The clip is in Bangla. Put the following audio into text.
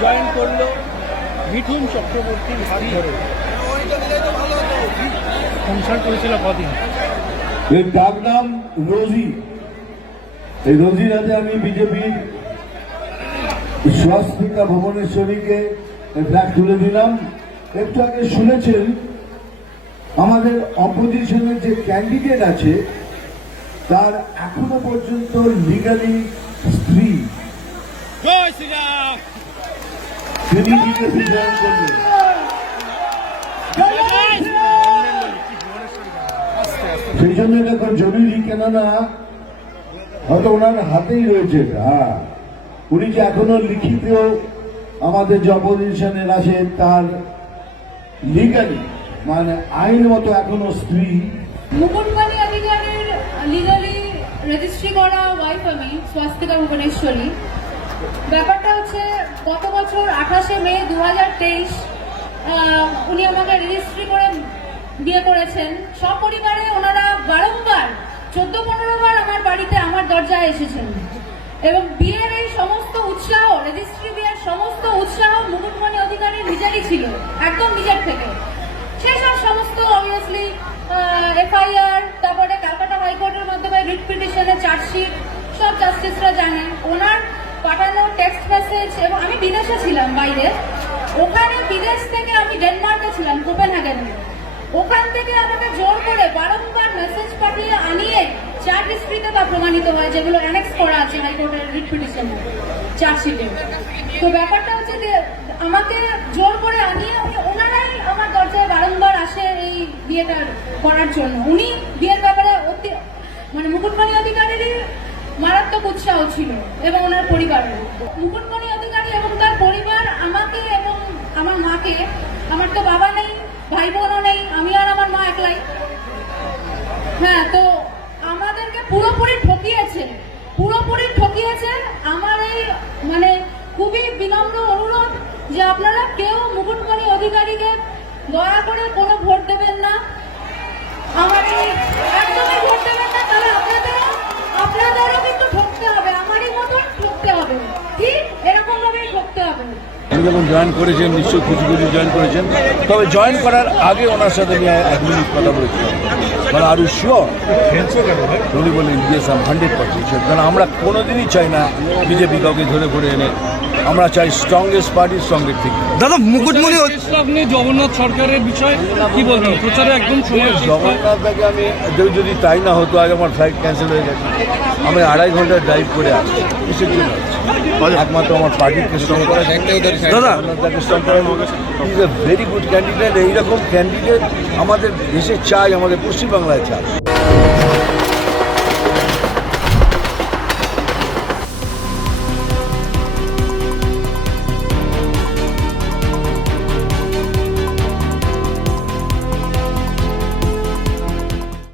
জয়েন করলো মিঠুন চক্রবর্তীর হাত ধরে। সংসার করেছিল কদিন। এর ডাক নাম রোজি। এই রোজির হাতে আমি বিজেপির স্বাস্থ্যিকা ভুবনেশ্বরীকে ফ্ল্যাগ তুলে দিলাম। একটু আগে শুনেছেন আমাদের অপোজিশনের যে ক্যান্ডিডেট আছে তার এখনো পর্যন্ত লিগালি স্ত্রী, তিনি বিজেপি জয়েন করলেন। সেই জন্য এটা খুব জরুরি, কেননা হয়তো ওনার হাতেই রয়েছে। হ্যাঁ, উনি যে এখনো লিখিত আমাদের যে অপোজিশনের আছে তার লিগালি মানে আইন মতো এখনো স্ত্রী। মুকুটমণি অধিকারীর লিগালি রেজিস্ট্রি করা ওয়াইফ আমি, স্বাস্থ্যিকা ভুবনেশ্বরী। ব্যাপারটা হচ্ছে গত বছর 28শে মে 2023 উনি আমাকে রেজিস্ট্রি করে বিয়ে করেছেন। সপরিবারে ওনারা বারংবার 14-15 বার আমার বাড়িতে আমার দরজায় এসেছেন এবং বিয়ের এই সমস্ত উৎসাহ, রেজিস্ট্রি বিয়ের সমস্ত উৎসাহ মুকুটমণি অধিকারীর নিজেরই ছিল, একদম নিজের থেকে। সেসব সমস্ত অবভিয়াসলি এফআইআর, তারপরে ক্যালকাটা হাইকোর্টের মাধ্যমে রিট পিটিশনের চার্জশিট সব জাস্টিসরা জানেন। ওনার পাঠানো টেক্সট মেসেজ, এবং আমি বিদেশে ছিলাম বাইরে, ওখানে বিদেশ থেকে আমি ডেনমার্কে ছিলাম, কোপেনহেগেনে। ওখান থেকে আমাকে জোর করে বারংবার মেসেজ পাঠিয়ে আনিয়ে চার্জ হিস্ট্রিতে তা প্রমাণিত হয়, যেগুলো অ্যানেক্স করা আছে হাইকোর্টের রিট পিটিশনে চার্জশিটে। তো ব্যাপারটা হচ্ছে যে আমাকে জোর করে আনিয়ে ওনারাই আমার দরজায় বারংবার আসে এই বিয়েটা করার জন্য। উনি বিয়ের ব্যাপারে মানে মুকুটমণি অধিকারীরই মারাত্মক উৎসাহ ছিল এবং ওনার পরিবারের। মুকুটমণি অধিকারী এবং তার পরিবার আমাকে এবং আমার মাকে, আমার তো বাবা নেই, ভাই বোনও নেই, আমি আর আমার মা একলাই। হ্যাঁ, তো আমাদেরকে পুরোপুরি ঠকিয়েছে। আমার এই মানে খুবই বিনম্র অনুরোধ যে আপনারা কেউ মুকুটমণি অধিকারীকে দয়া করে কোনো ভোট দেবেন না, আমার এই একদমই ভোট দেবেন না। তাহলে আপনাদেরও কিন্তু ঠকতে হবে, আমারই মতন ঠকতে হবে, ঠিক এরকম ভাবেই ঠকতে হবে। উনি যখন জয়েন করেছেন নিশ্চয়ই খুশি জয়েন করেছেন, তবে জয়েন করার আগে ওনার সাথে নিয়ে 1 মিনিট কথা বলেছিলাম। মানে আর শিওর উনি বললেন ইয়েস, আম 100% শিওর। কারণ আমরা কোনোদিনই চাই না বিজেপি কাউকে ধরে এনে, আমরা চাই স্ট্রংগেস্ট পার্টি স্ট্রংগেস্ট থেকে। দাদা মুকুটমণি আপনি জগন্নাথ সরকারের বিষয়ে কি বলবেন? প্রচারে একদম জগন্নাথটাকে আমি যদি তাই না হতো, আগে আমার ফ্লাইট ক্যান্সেল হয়ে গেছে। আমি 2.5 ঘন্টা ড্রাইভ করে আসছি, কিসের জন্য একমাত্র আমার পার্টিকে স্ট্রং করা। দাদা স্ট্রং করা is a very good candidate. এইরকম ক্যান্ডিডেট আমাদের দেশে চাই, আমাদের পশ্চিমবাংলায় চাই।